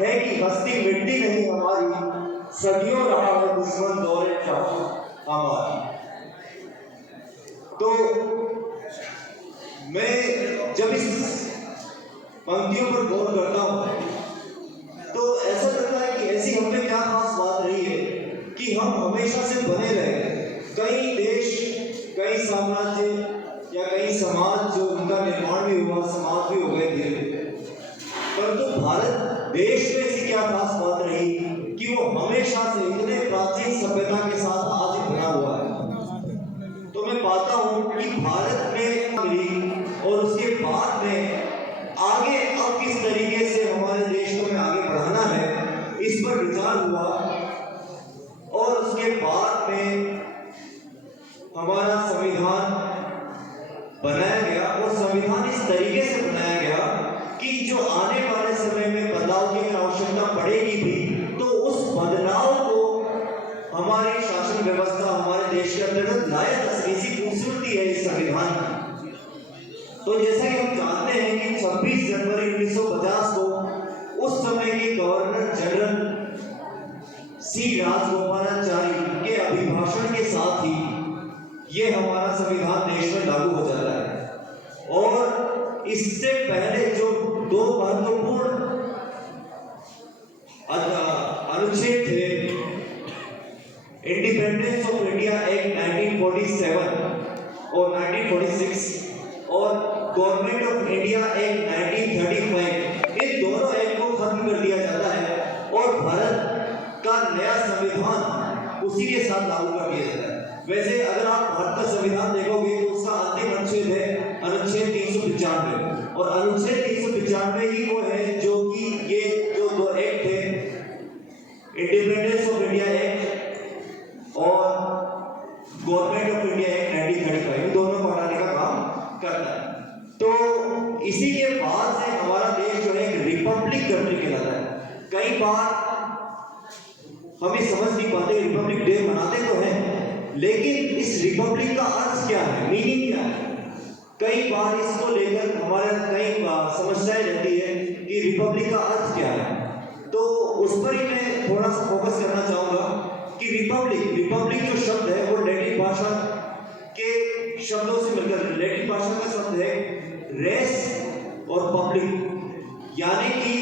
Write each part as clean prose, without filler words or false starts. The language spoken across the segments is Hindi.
है कि हस्ती मिटती नहीं हमारी, सदियों रहा है दुश्मन दौरे चाह हमारी। तो मैं जब इस पंक्तियों पर गौर करता हूँ तो ऐसा लगता है कि ऐसी हम पे क्या खास बात रही है कि हम हमेशा से बने रहे। कई देश, कई साम्राज्य या कई समाज जो उनका निर्माण भी हुआ, समाज भी हो गए धीरे, परंतु भारत देश में ऐसी क्या खास बात रही कि वो हमेशा से इतने प्राचीन सभ्यता के साथ आज बना हुआ है। तो मैं पाता हूँ कि भारत में मिली और उसके बाद में आगे अब किस तरीके से हमारे देश को में आगे बढ़ाना है, इस पर विचार हुआ और उसके बाद में हमारा संविधान बनाया गया। और संविधान इस तरीके से बनाया गया कि जो आने वाले समय में बदलाव की आवश्यकता पड़ेगी भी तो उस बदलाव को हमारी शासन व्यवस्था हमारे देश के अंतर्गत लाया जा सके, इसी खूबसूरती है इस संविधान की। तो जैसा कि हम जानते हैं कि 26 जनवरी 1950 को उस समय के गवर्नर जनरल सी राजगोपालाचारी के अभिभाषण के साथ ही ये हमारा संविधान देश में लागू हो जाता है। और इससे पहले जो दो महत्वपूर्ण अनुच्छेद थे, इंडिपेंडेंस ऑफ इंडिया एक्ट 1947 और 1946 और गवर्नमेंट ऑफ इंडिया एक्ट 1935, इन दोनों एक्ट को खत्म कर दिया जाता है और भारत का नया संविधान उसी के साथ लागू कर दिया जाता है। वैसे अगर आप भारत का संविधान देखोगे तो उसका अंतिम अनुच्छेद है अनुच्छेद 395 और अनुच्छेद 395 ही वो है जो कि ये जो दो एक्ट थे, इंडिपेंडेंस ऑफ इंडिया एक्ट और गवर्नमेंट ऑफ इंडिया एक्ट 1935, दोनों को हटाने का काम करता है। तो इसी के बाद से हमारा देश जो है एक रिपब्लिक कंट्री कहलाता है। कई बार हम ये समझ नहीं पाते, रिपब्लिक डे मनाते तो हैं लेकिन इस रिपब्लिक का अर्थ क्या है, मीनिंग क्या है। कई बार इसको लेकर हमारे कई समस्याएं रहती है कि रिपब्लिक का अर्थ क्या है। तो उस पर ही मैं थोड़ा सा फोकस करना चाहूंगा कि रिपब्लिक जो शब्द है वो लैटिन भाषा के शब्दों से मिलकर, लैटिन भाषा का शब्द है रेस और पब्लिक, यानी कि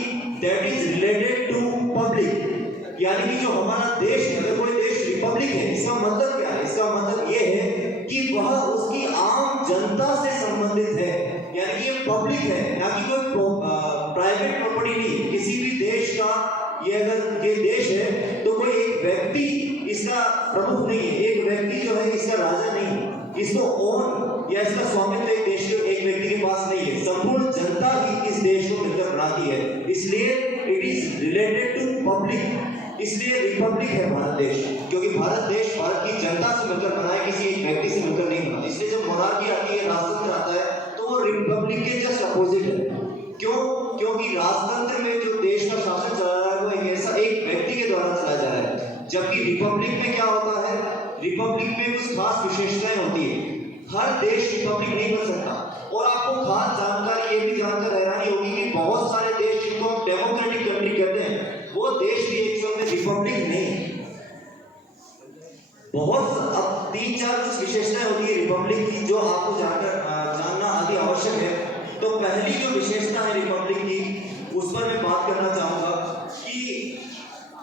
that is related to public. यानी कि जो हमारा देश है, अगर कोई देश रिपब्लिक है, इसका मतलब क्या है? इसका मतलब ये है कि वह उसकी आम जनता से संबंधित है, यानी कि ये पब्लिक है, ना कि कोई प्राइवेट प्रॉपर्टी नहीं। किसी भी देश का ये अगर ये देश है तो कोई एक व्यक्ति इसका प्रमुख नहीं है, एक व्यक्ति जो है इसका राजा नहीं है, इसको ओन या इसका स्वामित्व एक देश के एक व्यक्ति के पास नहीं है, संपूर्ण जनता ही इस देश को मिलकर बनाती है। इसलिए it is related to public, इसलिए रिपब्लिक है भारत देश, क्योंकि भारत देश भारत की जनता से मिलकर बना है, किसी एक व्यक्ति से मिलकर नहीं बना। इसलिए जब मोनार्की आती है, राजतंत्र आता है, तो वो रिपब्लिक के जस्ट अपोजिट है। क्यों? क्योंकि राजतंत्र में जो देश का शासन चला रहा है वो एक ऐसा एक व्यक्ति के द्वारा चलाया जा रहा है, जबकि रिपब्लिक में क्या होता है, रिपब्लिक में कुछ खास विशेषताएं होती है। हर देश रिपब्लिक नहीं बन सकता। और आपको खास जानकारी ये भी जानकर हैरानी होगी कि बहुत सारे देश जिनको हम डेमोक्रेटिक कंट्री कहते हैं, वो देश भी एक समय रिपब्लिक नहीं। बहुत अब 3-4 कुछ विशेषताएं होती है रिपब्लिक की जो आपको जानना अति आवश्यक है। तो पहली जो विशेषता है रिपब्लिक की, उस पर मैं बात करना चाहूंगा कि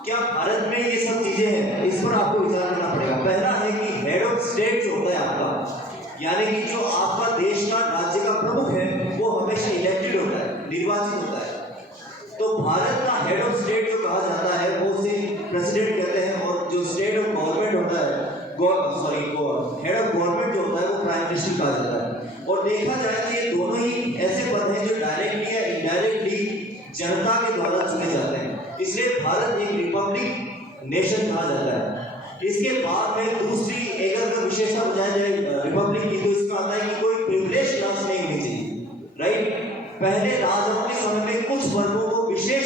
क्या भारत में ये सब चीजें हैं, इस पर आपको विचार करना पड़ेगा। पहला है कि हेड ऑफ स्टेट जो होता है आपका, यानी कि जो आपका देश का राज्य का प्रमुख है, वो हमेशा इलेक्टेड होता है, निर्वाचित होता है। तो भारत का हेड ऑफ स्टेट जो कहा जाता है वो उसे प्रेसिडेंट कहते हैं, और जो स्टेट ऑफ गवर्नमेंट होता है, हेड ऑफ गवर्नमेंट जो होता है वो प्राइम मिनिस्टर कहा जाता है। और देखा जाए तो ये दोनों ही ऐसे पद हैं जो डायरेक्टली या इनडायरेक्टली जनता के द्वारा चुने जाते हैं, इसलिए भारत एक रिपब्लिक नेशन कहा जाता है। इसके बाद में दूसरी अगर विशेषता बताया जाए रिपब्लिक की, तो इसका आता है कि कोई प्रिविलेज क्लास नहीं होनी चाहिए, राइट। पहले राजाओं के समय में कुछ वर्गों को विशेष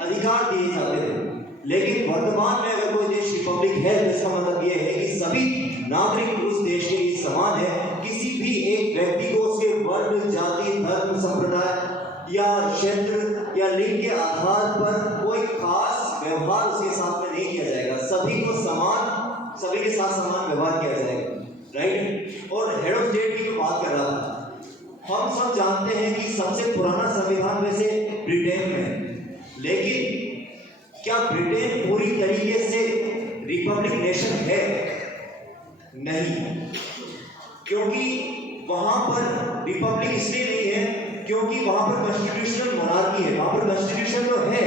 अधिकार दिए जाते थे, लेकिन वर्तमान में अगर कोई देश रिपब्लिक है तो इसका मतलब यह है कि सभी नागरिक उस देश के लिए समान है। किसी भी एक व्यक्ति को उसके वर्ग, जाति, धर्म, संप्रदाय या क्षेत्र या लिंग के आधार पर कोई व्यवहार उसके साथ में नहीं किया जाएगा, सभी को समान, सभी के साथ समान व्यवहार किया जाएगा, राइट। और हेड ऑफ स्टेट की जो बात कर रहा था, हम सब जानते हैं कि सबसे पुराना संविधान वैसे ब्रिटेन में है, लेकिन क्या ब्रिटेन पूरी तरीके से रिपब्लिक नेशन है? नहीं, क्योंकि वहां पर रिपब्लिक इसलिए नहीं है क्योंकि वहां पर कॉन्स्टिट्यूशनल मोनार्की है, वहां पर कॉन्स्टिट्यूशन तो है,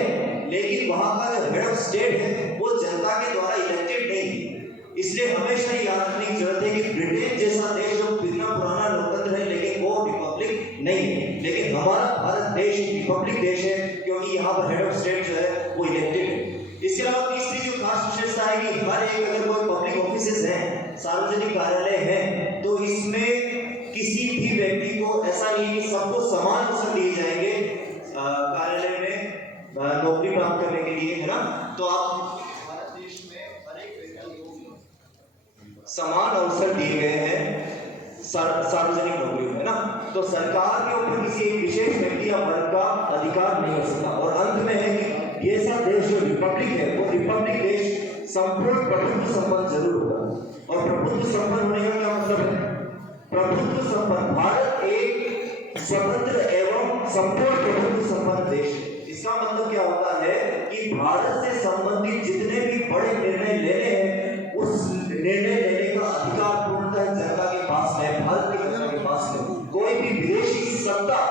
लेकिन वहां का जो हेड ऑफ स्टेट है वो जनता के द्वारा इलेक्टेड नहीं है। इसलिए हमेशा याद रखने की जरूरत है कि ब्रिटेन जैसा देश जो इतना पुराना लोकतंत्र है लेकिन वो रिपब्लिक नहीं है, लेकिन हमारा भारत देश रिपब्लिक देश है क्योंकि यहाँ पर हेड ऑफ स्टेट जो है वो इलेक्टेड है। इसके अलावा तीसरी जो खास विशेषता है कि हर एक अगर कोई पब्लिक ऑफिसेज हैं, सार्वजनिक कार्यालय हैं, तो इसमें किसी भी व्यक्ति को ऐसा नहीं कि सबको समान अवसर दिए जाएंगे कार्यालय में नौकरी प्राप्त करने के लिए, है ना। तो आप देश में हर एक व्यक्ति को समान अवसर दिए गए हैं सार्वजनिक नौकरियों में ना। तो सरकार के ऊपर किसी एक विशेष व्यक्ति या वर्ग का अधिकार नहीं हो सकता। और अंत में है कि ये ऐसा देश जो रिपब्लिक है वो रिपब्लिक देश संपूर्ण प्रभुत्व संपन्न जरूर होगा। और प्रभुत्व संपन्न होने का क्या मतलब है? प्रभुत्व संपन्न, भारत एक स्वतंत्र एवं संपूर्ण प्रभुत्व संपन्न देश है। इसका मतलब क्या होता है कि भारत से संबंधित जितने भी बड़े निर्णय लेने हैं उस निर्णय लेने का अधिकार पूर्णतः जनता के पास है, भारत की जनता के पास है। कोई भी विदेशी सत्ता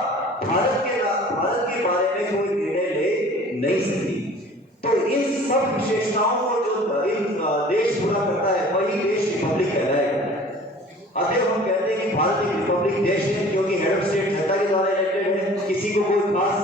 भारत के बारे में कोई निर्णय ले नहीं सकती। तो इन सब विशेषताओं को जो देश पूरा करता है वही देश रिपब्लिक कहलाएगा। अतः हम कहते हैं कि भारत एक रिपब्लिक देश है क्योंकि हेड ऑफ स्टेट जनता के द्वारा इलेक्टेड है, किसी को कोई खास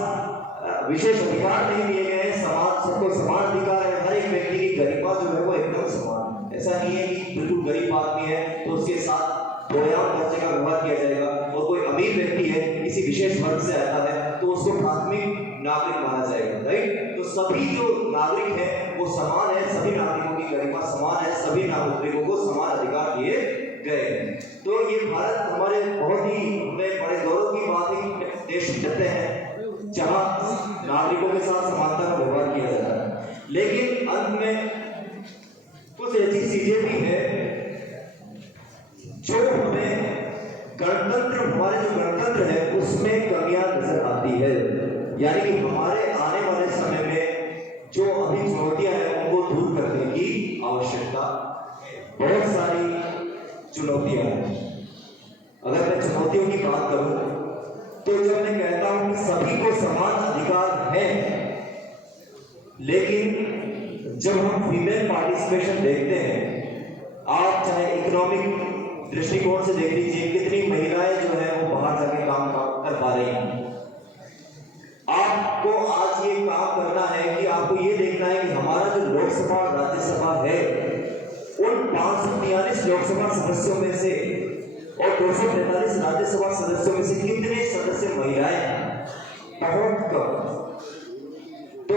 विशेष अधिकार नहीं दिए गए हैं, सबको समान अधिकार है, हर एक व्यक्ति की गरिमा जो है वो एकदम समान है। ऐसा नहीं है कि बिल्कुल गरीब आदमी है तो उसके साथ दोयाम दर्जे का व्यवहार किया जाएगा, और कोई अमीर व्यक्ति है किसी विशेष वर्ग से आता है तो उसको प्राथमिक नागरिक माना जाएगा, राइट। तो सभी जो नागरिक हैं वो समान है, सभी नागरिकों की गरिमा समान है, सभी नागरिकों को समान अधिकार दिए गए। तो ये भारत हमारे बहुत ही हमें बड़े गौरव की बात है कि देश कहते हैं जहां नागरिकों के साथ समानता का व्यवहार किया जाता है। लेकिन अंत में कुछ ऐसी चीजें भी है जो हमें गणतंत्र, हमारे जो गणतंत्र है उसमें कमियां नजर आती है। यानी कि हमारे आने वाले समय में जो अभी चुनौतियां हैं उनको दूर करने की आवश्यकता है। बहुत सारी चुनौतियां हैं। अगर मैं चुनौतियों की बात करूं तो जब मैं कहता हूं कि सभी को समान अधिकार है, लेकिन जब हम फीमेल पार्टिसिपेशन देखते हैं, आप चाहे इकोनॉमिक दृष्टिकोण से देख लीजिए कितनी महिलाएं जो है वो बाहर जाके काम कर पा रही हैं। आपको आज ये काम करना है कि आपको ये देखना है कि हमारा जो लोकसभा और राज्यसभा है उन 543 लोकसभा सदस्यों में से और 243 राज्यसभा सदस्यों में से कितने सदस्य महिलाएं हैं? बहुत कम। तो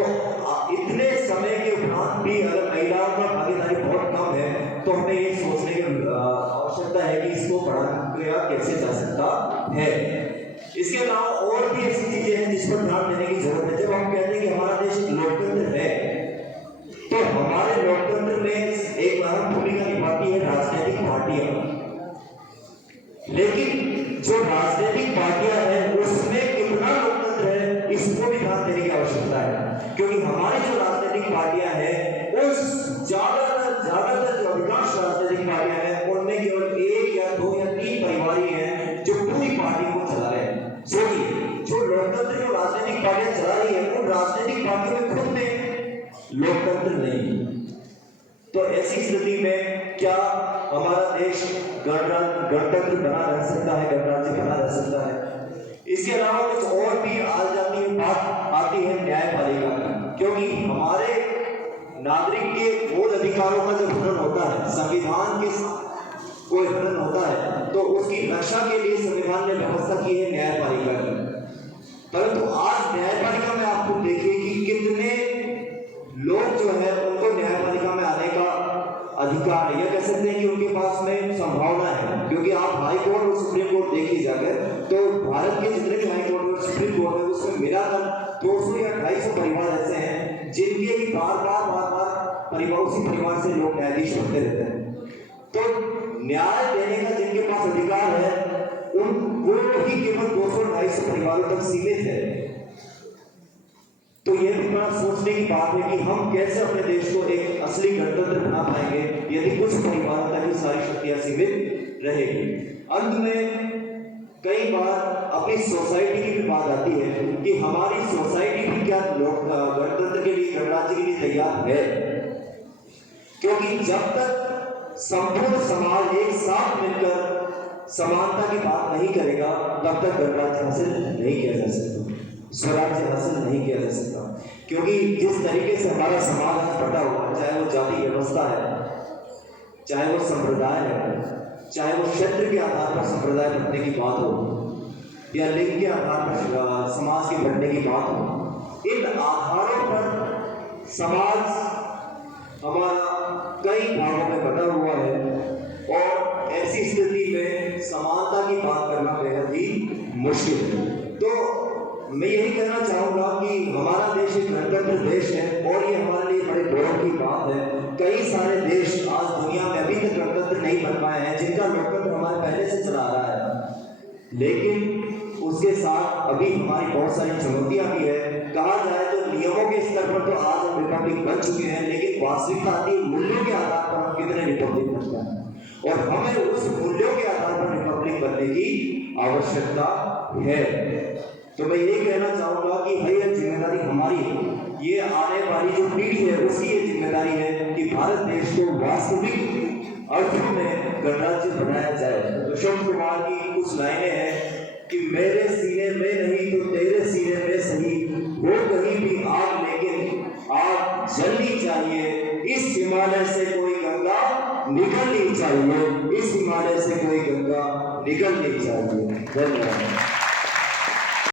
इतने समय के उपरांत भी अगर महिलाओं का भागीदारी बहुत कम है तो हमें ये सोचने की आवश्यकता है कि इसको बढ़ाया कैसे जा सकता है। इसके अलावा और भी ऐसी चीजें हैं जिस पर ध्यान देने की जरूरत है। जब हम कहते हैं कि हमारा देश एक लोकतंत्र है तो हमारे लोकतंत्र में एक अहम भूमिका निभाती है राजनीतिक पार्टियां। लेकिन जो राजनीतिक पार्टियां हैं उसमें कितना लोकतंत्र है इसको भी ध्यान देने की आवश्यकता है, क्योंकि हमारी जो राजनीतिक पार्टियां हैं उस ज्यादातर जो अधिकांश राजनीतिक पार्टियां हैं उनमें केवल 1 या 2 या 3 परिवार ही हैं जो पूरी पार्टी को चला रहे हैं। सोचिए, जो लोकतंत्र जो राजनीतिक पार्टियां चला रही है उन राजनीतिक पार्टियों में खुद में लोकतंत्र नहीं। तो ऐसी स्थिति में क्या हमारा देश गणतंत्र बना रह सकता है, गणराज्य बना रह सकता है? इसके अलावा कुछ और भी आ जाती है, बात आती है न्यायपालिका की, क्योंकि हमारे नागरिक के मूल अधिकारों का जब हनन होता है, संविधान के कोई हनन होता है तो उसकी रक्षा के लिए संविधान ने व्यवस्था की है न्यायपालिका की। परंतु आज न्यायपालिका में आपको देखिए कि कितने लोग जो है उनको न्यायपालिका में आने का अधिकार है, या कह सकते हैं कि उनके पास में संभावना है। क्योंकि आप हाई कोर्ट और सुप्रीम कोर्ट देख लीजिए जाकर तो भारत के जितने भी हाई कोर्ट और सुप्रीम कोर्ट है उसमें मिलाकर 200 या 250 परिवार ऐसे हैं जिनके भी बार बार परिवार, उसी परिवार से लोग न्यायाधीश बनते रहते हैं। तो न्याय देने का जिनके पास अधिकार है वो ही केवल 200-250 परिवारों तक सीमित है। तो यह भी बड़ा सोचने की बात है कि हम कैसे अपने देश को एक असली गणतंत्र बना पाएंगे यदि कुछ परिवारों तक ही सारी शक्तियां सीमित रहेगी। अंत में कई बार अपनी सोसाइटी की भी बात आती है कि हमारी सोसाइटी भी क्या गणतंत्र के लिए, गणराज्य के लिए तैयार है? क्योंकि जब तक संपूर्ण समाज एक साथ मिलकर समानता की बात नहीं करेगा तब तक गणराज्य हासिल नहीं किया जा सकता, स्वराज्य हासिल नहीं किया जा सकता। क्योंकि जिस तरीके से हमारा समाज आज बटा हुआ है, चाहे वो जाति व्यवस्था है, चाहे वो संप्रदाय है, चाहे वो क्षेत्र के आधार पर संप्रदाय बंटने की बात हो या लिंग के आधार पर समाज के बंटने की बात हो, इन आधारों पर समाज हमारा कई भागों में बटा हुआ है और ऐसी स्थिति में समानता की बात करना बेहद ही मुश्किल है। तो मैं यही कहना चाहूंगा कि हमारा देश एक गणतंत्र देश है और ये हमारे लिए बड़े गौरव की बात है। कई सारे देश आज दुनिया में अभी तक गणतंत्र नहीं बन पाए हैं जिनका लोकतंत्र हमारे पहले से चला आ रहा है, लेकिन उसके साथ अभी हमारी बहुत सारी चुनौतियां भी है। कहा जाए तो नियमों के स्तर पर तो आज हम रिपब्लिक बन चुके हैं, लेकिन वास्तविकता आती है मूल्यों के आधार पर हम कितने रिपब्लिक बनते हैं और हमें उस मूल्यों के आधार पर रिपब्लिक बनने की आवश्यकता है। तो मैं ये कहना चाहूंगा कि यह जिम्मेदारी हमारी है, ये आने वाली जो पीढ़ी है उसकी ये जिम्मेदारी है कि भारत देश को वास्तविक अर्थों में गणराज्य बनाया जाए। तो अशोक कुमार की कुछ लाइनें हैं कि मेरे सीने में नहीं तो तेरे सीने में सही, वो कहीं भी आग, लेकिन आग जलनी चाहिए। इस हिमालय से कोई गंगा निकलनी चाहिए, इस हिमालय से कोई गंगा निकलनी चाहिए। धन्यवाद।